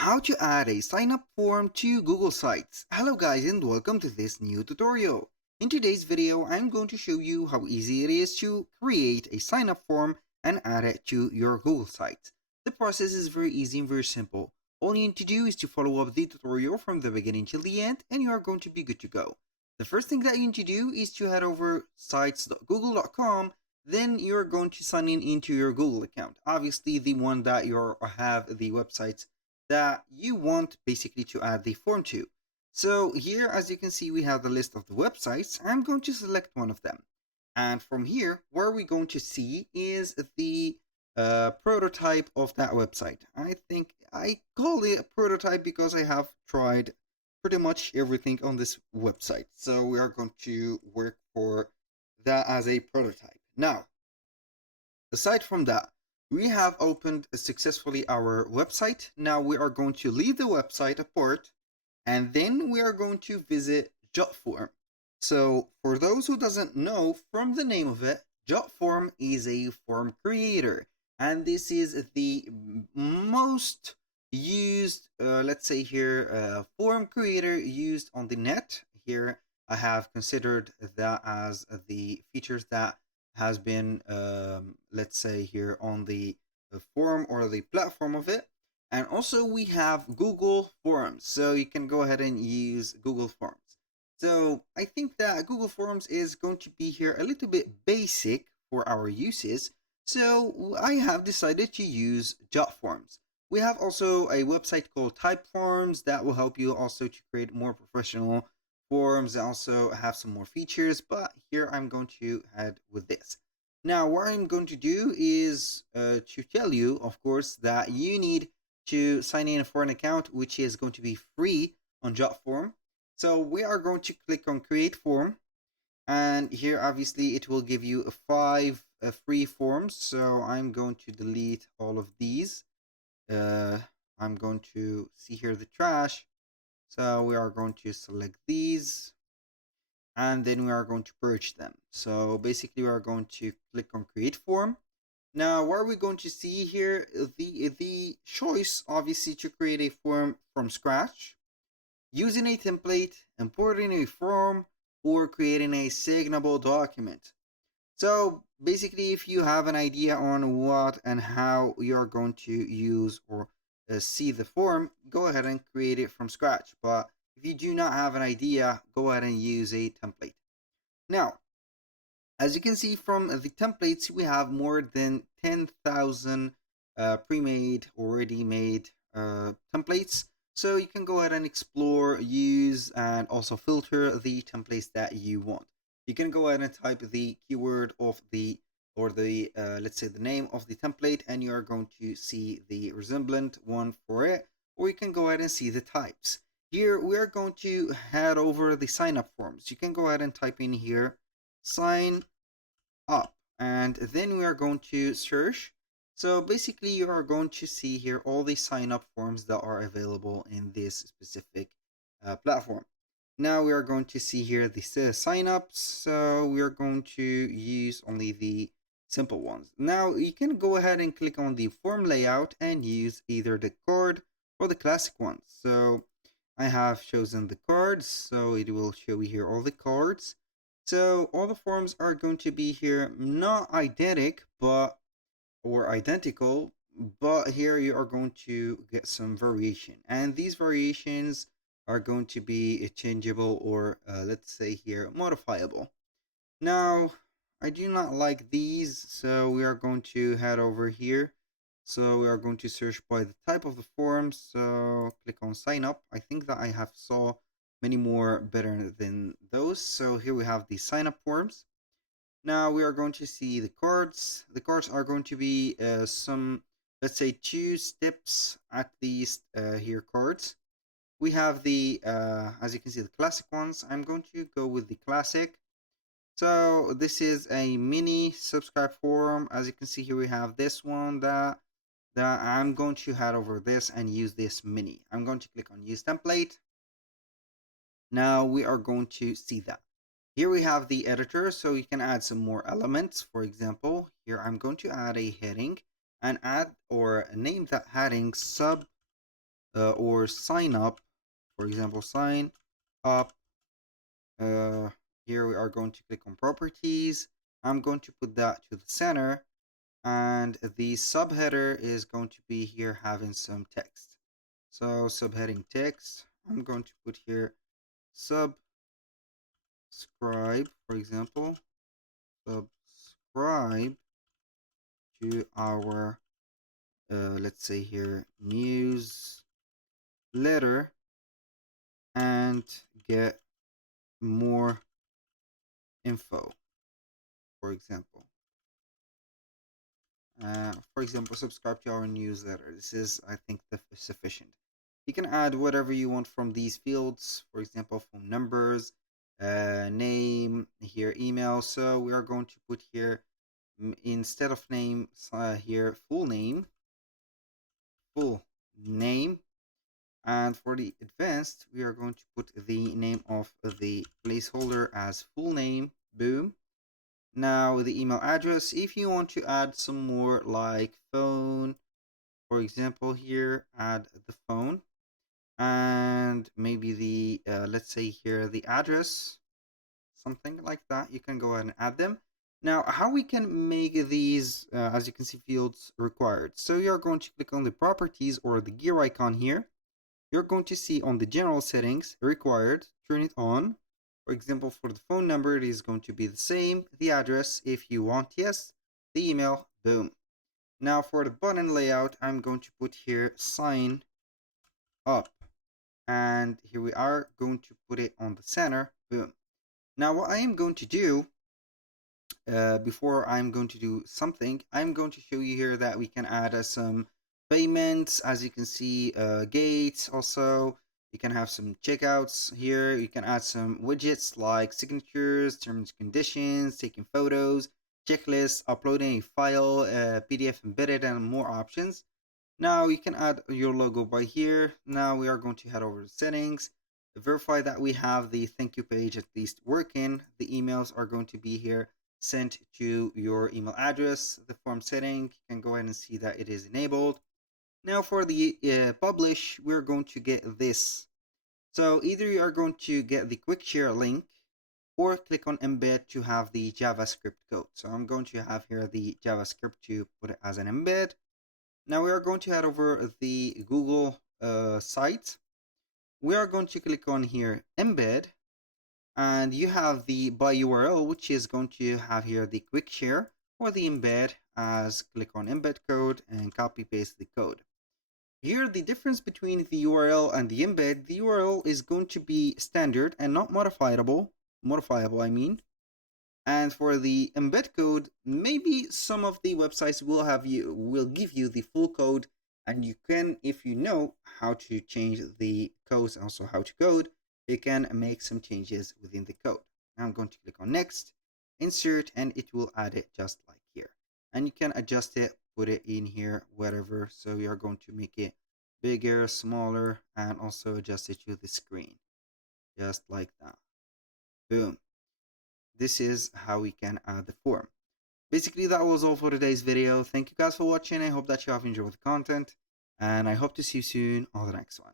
How to add a sign-up form to Google Sites. Hello guys and welcome to this new tutorial. In today's video, I'm going to show you how easy it is to create a sign-up form and add it to your Google Sites. The process is very easy and very simple. All you need to do is to follow up the tutorial from the beginning till the end and you are going to be good to go. The first thing that you need to do is to head over sites.google.com. Then you're going to sign in into your Google account. Obviously the one that you have the websites that you want basically to add the form to. So here, as you can see, we have the list of the websites. I'm going to select one of them. And from here, where we're going to see is the prototype of that website. I think I call it a prototype because I have tried pretty much everything on this website. So we are going to work for that as a prototype. Now, aside from that, we have opened successfully our website. Now we are going to leave the website apart and then we are going to visit Jotform. So for those who doesn't know from the name of it, Jotform is a form creator. And this is the most used, let's say here, form creator used on the net. Here I have considered that as the features that has been, let's say here on the forum or the platform of it. And also we have Google Forms, so you can go ahead and use Google Forms. So I think that Google Forms is going to be here a little bit basic for our uses. So I have decided to use Jotforms. We have also a website called Typeforms that will help you also to create more professional forms and also have some more features, but here I'm going to head with this. Now what I'm going to do is to tell you, of course, that you need to sign in for an account which is going to be free on Jotform. So we are going to click on create form, and here obviously it will give you five free forms. So I'm going to delete all of these. I'm going to see here the trash. So we are going to select these and then we are going to purge them. So basically we are going to click on create form. Now what are we going to see here? The choice obviously to create a form from scratch, using a template, importing a form, or creating a signable document. So basically if you have an idea on what and how you're going to use or see the form, go ahead and create it from scratch. But if you do not have an idea, go ahead and use a template. Now, as you can see from the templates, we have more than 10,000 pre-made, already made templates. So you can go ahead and explore, use, and also filter the templates that you want. You can go ahead and type the keyword of the let's say the name of the template, and you are going to see the resemblant one for it, or you can go ahead and see the types. Here we are going to head over the sign up forms. You can go ahead and type in here sign up, and then we are going to search. So basically you are going to see here all the sign up forms that are available in this specific platform. Now we are going to see here the signups. So we are going to use only the simple ones. Now you can go ahead and click on the form layout and use either the card or the classic ones. So I have chosen the cards, so it will show you here all the cards. So all the forms are going to be here not identical, but here you are going to get some variation, and these variations are going to be changeable or let's say here modifiable. Now I do not like these, so we are going to head over here. So we are going to search by the type of the form. So click on sign up. I think that I have saw many more better than those. So here we have the sign up forms. Now we are going to see the cards. The cards are going to be some, let's say 2 steps at least here cards. We have the, as you can see, the classic ones. I'm going to go with the classic. So this is a mini subscribe form. As you can see here, we have this one that I'm going to head over this and use this mini. I'm going to click on use template. Now we are going to see that. Here we have the editor, so you can add some more elements. For example, here I'm going to add a heading and add or name that heading or sign up. For example, sign up. Here we are going to click on properties. I'm going to put that to the center, and the subheader is going to be here having some text. So subheading text, I'm going to put here subscribe, for example, subscribe to our let's say here newsletter and get more info, for example. Subscribe to our newsletter. This is, I think, sufficient. You can add whatever you want from these fields, for example, phone numbers, name, here email. So we are going to put here, instead of name, here full name, and for the advanced, we are going to put the name of the placeholder as full name. Boom. Now the email address, if you want to add some more like phone, for example, here add the phone, and maybe the let's say here the address, something like that. You can go ahead and add them. Now how we can make these as you can see, fields required. So you're going to click on the properties or the gear icon here. You're going to see on the general settings required, turn it on. For example, for the phone number, it is going to be the same. The address, if you want, yes. The email, boom. Now for the button layout, I'm going to put here sign up. And here we are going to put it on the center, boom. Now what I am going to do, before I'm going to do something, I'm going to show you here that we can add some payments. As you can see, gates also. You can have some checkouts here. You can add some widgets like signatures, terms and conditions, taking photos, checklists, uploading a file, PDF embedded, and more options. Now you can add your logo by here. Now we are going to head over to settings, verify that we have the thank you page at least working. The emails are going to be here sent to your email address. The form setting, you can go ahead and see that it is enabled. Now for the publish, we're going to get this. So either you are going to get the quick share link or click on embed to have the JavaScript code. So I'm going to have here the JavaScript to put it as an embed. Now we are going to head over the Google site. We are going to click on here embed, and you have the by URL, which is going to have here the quick share or the embed, as click on embed code and copy paste the code. Here the difference between the URL and the embed, the URL is going to be standard and not modifiable I mean. And for the embed code, maybe some of the websites will give you the full code, and you can, if you know how to change the codes, also how to code, you can make some changes within the code. Now I'm going to click on next, insert, and it will add it just like here. And you can adjust it, put it in here, whatever. So we are going to make it bigger, smaller, and also adjust it to the screen, just like that. Boom. This is how we can add the form. Basically, that was all for today's video. Thank you guys for watching. I hope that you have enjoyed the content, and I hope to see you soon on the next one.